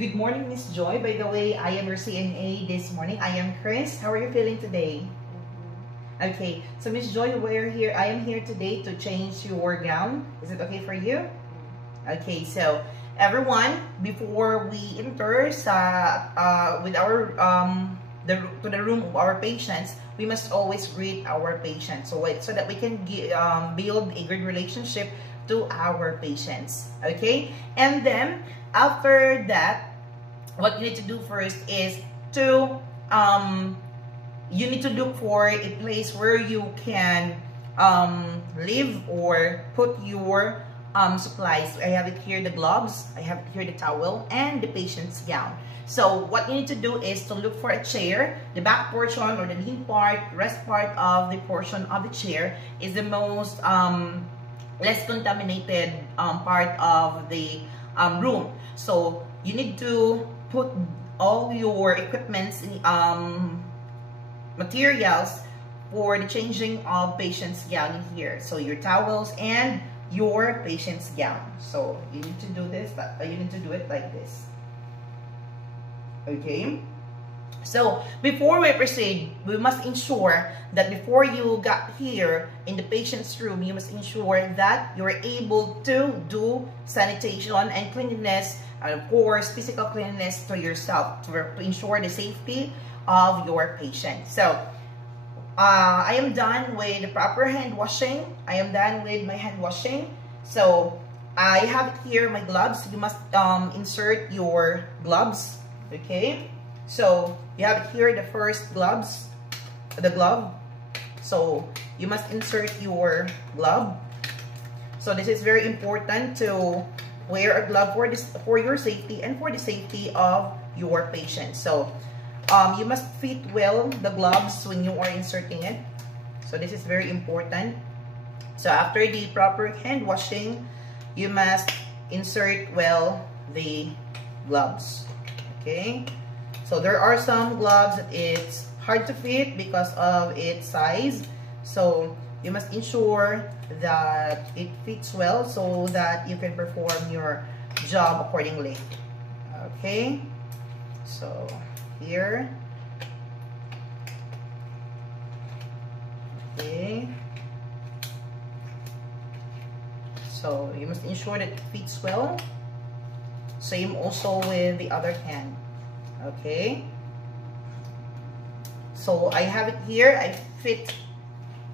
Good morning, Miss Joy. By the way, I am your CNA this morning. I am Chris. How are you feeling today? Okay, so Miss Joy, we're here. I am here today to change your gown. Is it okay for you? Okay, so everyone, before we enter with our to the room of our patients, we must always greet our patients so that we can build a good relationship to our patients. Okay, and then after that, what you need to do first is to you need to look for a place where you can live or put your supplies. I have it here, the gloves, I have it here, the towel, and the patient's gown. So what you need to do is to look for a chair. The back portion or the knee part, rest part of the portion of the chair is the most less contaminated part of the room. So you need to put all your equipments, materials for the changing of patient's gown in here. So your towels and your patient's gown. So you need to do this, you need to do it like this. Okay, so before we proceed, we must ensure that before you got here in the patient's room, you must ensure that you're able to do sanitation and cleanliness, and of course physical cleanliness to yourself to ensure the safety of your patient. So I am done with the proper hand washing. I am done with my hand washing. So I have here my gloves. You must insert your gloves. Okay, so you have here the first gloves, the glove. So you must insert your glove. So this is very important to wear a glove for your safety and for the safety of your patient. So you must fit well the gloves when you are inserting it. So this is very important. So after the proper hand washing, you must insert well the gloves. Okay, so there are some gloves that it's hard to fit because of its size. So you must ensure that it fits well so that you can perform your job accordingly. Okay, so here. Okay, so you must ensure that it fits well. Same also with the other hand. Okay, so I have it here. I fit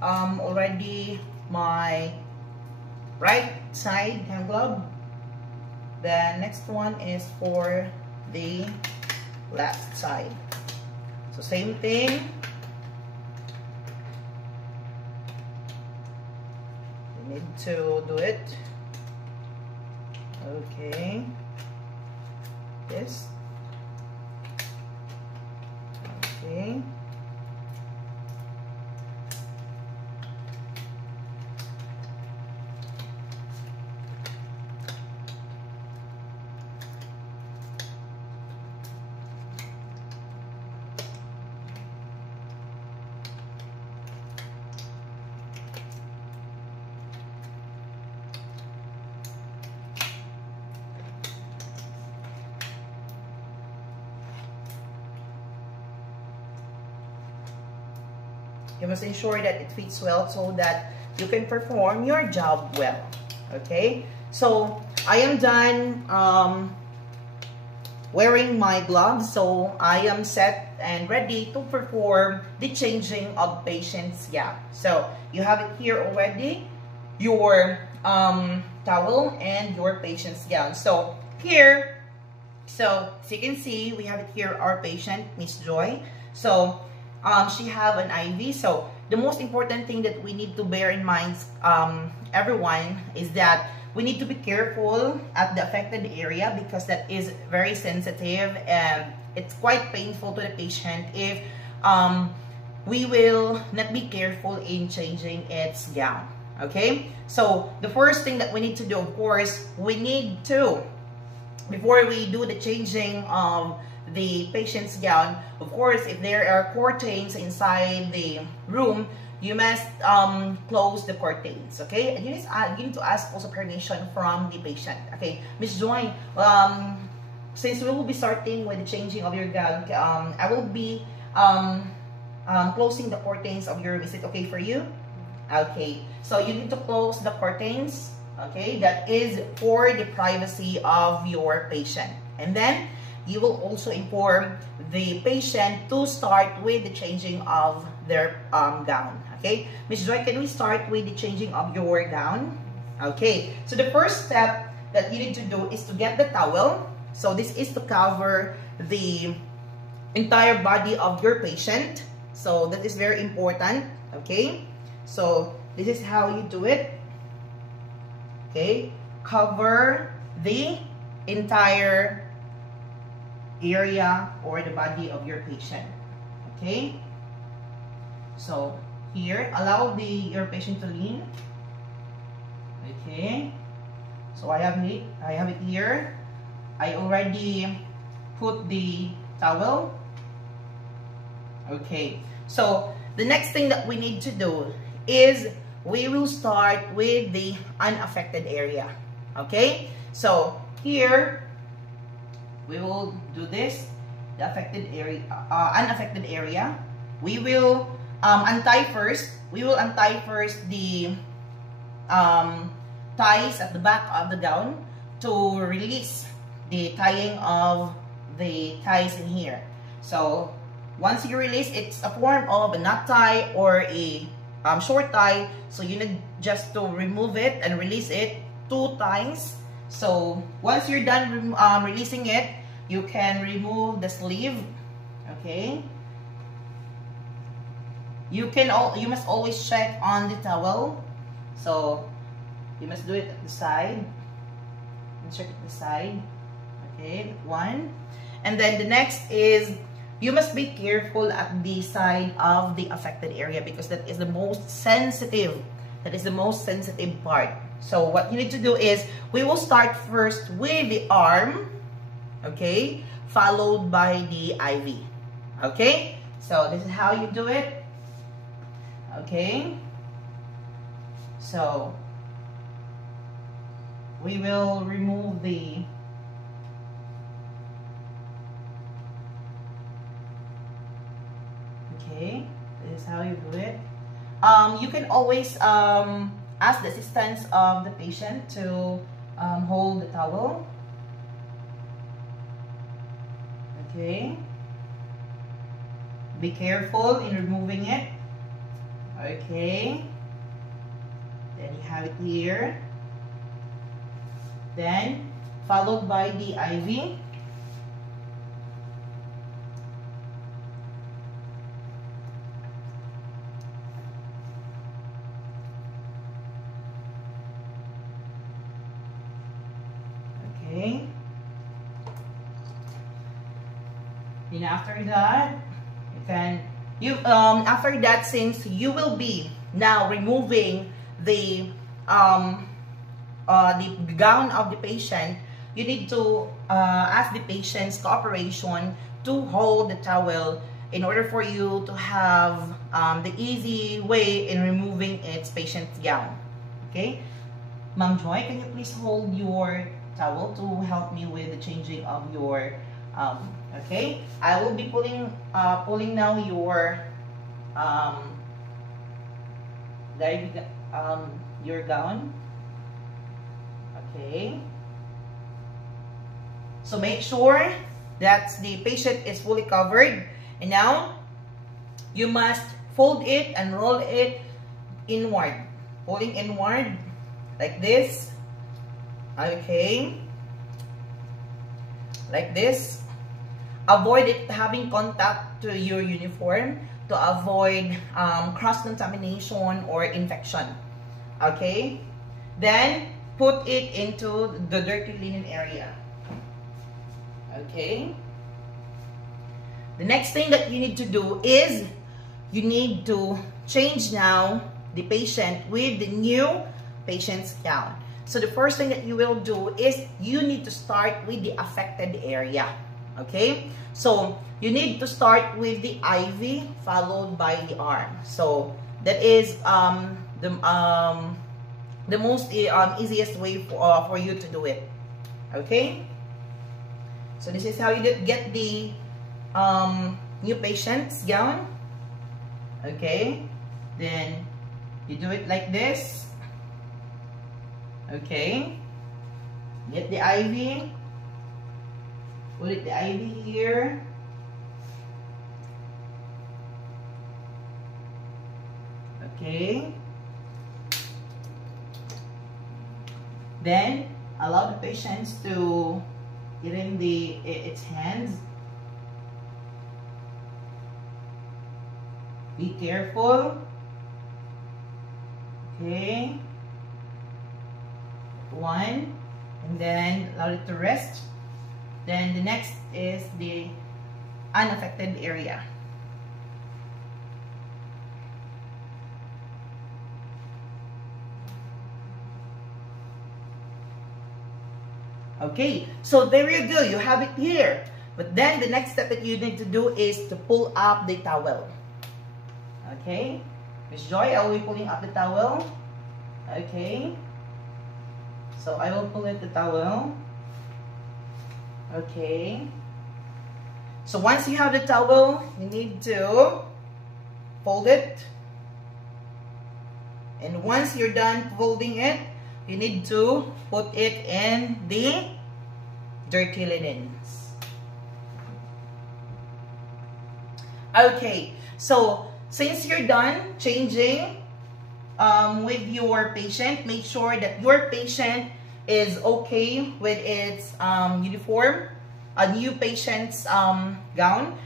already my right side hand glove. The next one is for the left side. So same thing. You need to do it. Okay. This. Okay. You must ensure that it fits well so that you can perform your job well. Okay, so I am done wearing my gloves, so I am set and ready to perform the changing of patient's gown. So you have it here already, your towel and your patient's gown. So here, so as you can see, we have it here, our patient, Miss Joy. So she have an IV. So the most important thing that we need to bear in mind, everyone, is that we need to be careful at the affected area because that is very sensitive and it's quite painful to the patient if we will not be careful in changing its gown. Okay, so the first thing that we need to do, of course, we need to, before we do the changing of the patient's gown, of course, if there are curtains inside the room, you must close the curtains, okay? And you need to ask also permission from the patient. Okay, Miss Joy, since we will be starting with the changing of your gown, I will be closing the curtains of your room. Is it okay for you? Okay, so you need to close the curtains. Okay, that is for the privacy of your patient. And then you will also inform the patient to start with the changing of their gown. Okay, Ms. Joy, can we start with the changing of your gown? Okay, so the first step that you need to do is to get the towel. So this is to cover the entire body of your patient. So that is very important. Okay, so this is how you do it. Okay, cover the entire area or the body of your patient. Okay, so here, allow your patient to lean. Okay, so I have it here. I already put the towel. Okay, so the next thing that we need to do is we will start with the unaffected area. Okay, so here we will do this, the affected area, unaffected area. We will untie first. We will untie first the ties at the back of the gown to release the tying of the ties in here. So once you release, it's a form of a knot tie or a short tie, so you need just to remove it and release it 2 times. So once you're done releasing it, you can remove the sleeve. Okay, you must always check on the towel, so you must do it at the side and check at the side. Okay, 1, and then the next is you must be careful at the side of the affected area because that is the most sensitive. That is the most sensitive part. So what you need to do is we will start first with the arm, okay, followed by the IV. Okay, so this is how you do it. Okay, so we will remove the okay, this is how you do it. You can always ask the assistance of the patient to hold the towel. Okay, be careful in removing it. Okay, then you have it here, then followed by the IV. Okay, and after that after that, since you will be now removing the gown of the patient, you need to ask the patient's cooperation to hold the towel in order for you to have the easy way in removing its patient's gown. Okay, Ma'am Joy, can you please hold your towel to help me with the changing of your okay, I will be pulling now your your gown. Okay, so make sure that the patient is fully covered, and now you must fold it and roll it inward, folding inward like this. Okay, like this. Avoid it having contact to your uniform to avoid cross-contamination or infection. Okay, then put it into the dirty linen area. Okay, the next thing that you need to do is you need to change now the patient with the new patient's gown. So the first thing that you will do is you need to start with the affected area. Okay, so you need to start with the IV followed by the arm. So that is the most easiest way for you to do it. Okay, So this is how you get the new patient's gown. Okay, then you do it like this. Okay, get the IV, put it the IV here. Okay, then allow the patients to get in its hands. Be careful. Okay, one, and then allow it to rest. Then the next is the unaffected area. Okay, so there you go, you have it here. But then the next step that you need to do is to pull up the towel. Okay, Miss Joy, I will be pulling up the towel. Okay, so I will pull it the towel. Okay, so once you have the towel, you need to fold it. And once you're done folding it, you need to put it in the dirty linens. Okay, so since you're done changing with your patient, make sure that your patient is okay with its uniform, a new patient's gown.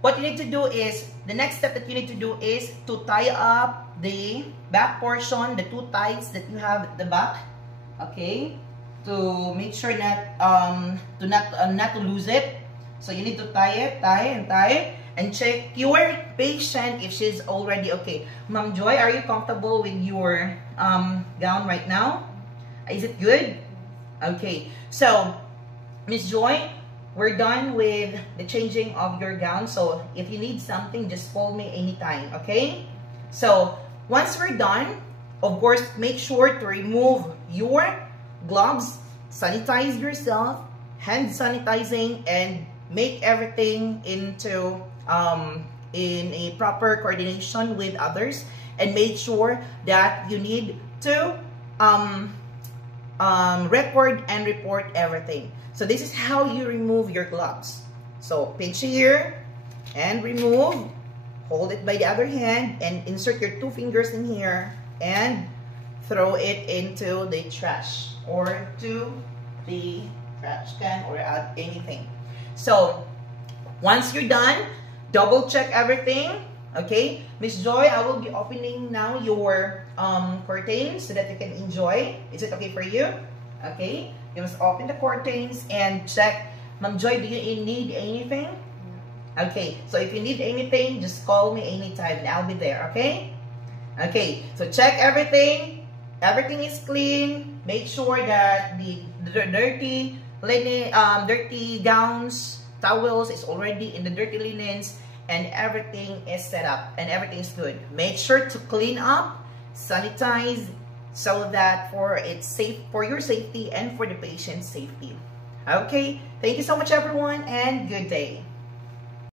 What you need to do is, the next step that you need to do is to tie up the back portion, the two ties that you have at the back. Okay, to make sure not to lose it. So you need to tie and check your patient if she's already okay. Ma'am Joy, are you comfortable with your gown right now? Is it good? Okay, so Miss Joy, we're done with the changing of your gown. So if you need something, just call me anytime. Okay, so once we're done, of course, make sure to remove your gloves, sanitize yourself, hand sanitizing, and make everything into in a proper coordination with others, and make sure that you need to record and report everything. So this is how you remove your gloves. So pinch here and remove, hold it by the other hand, and insert your two fingers in here and throw it into the trash or to the trash can or add anything. So once you're done, double check everything. Okay, Miss Joy, I will be opening now your curtains so that you can enjoy. Is it okay for you? Okay, you must open the curtains and check. Ma'am Joy, do you need anything? Okay, so if you need anything, just call me anytime and I'll be there. Okay. Okay, so check everything. Everything is clean. Make sure that the dirty linen, dirty gowns, towels is already in the dirty linens, and everything is set up and everything is good. Make sure to clean up, sanitize, so that it's safe for your safety and for the patient's safety. Okay, thank you so much, everyone, and good day.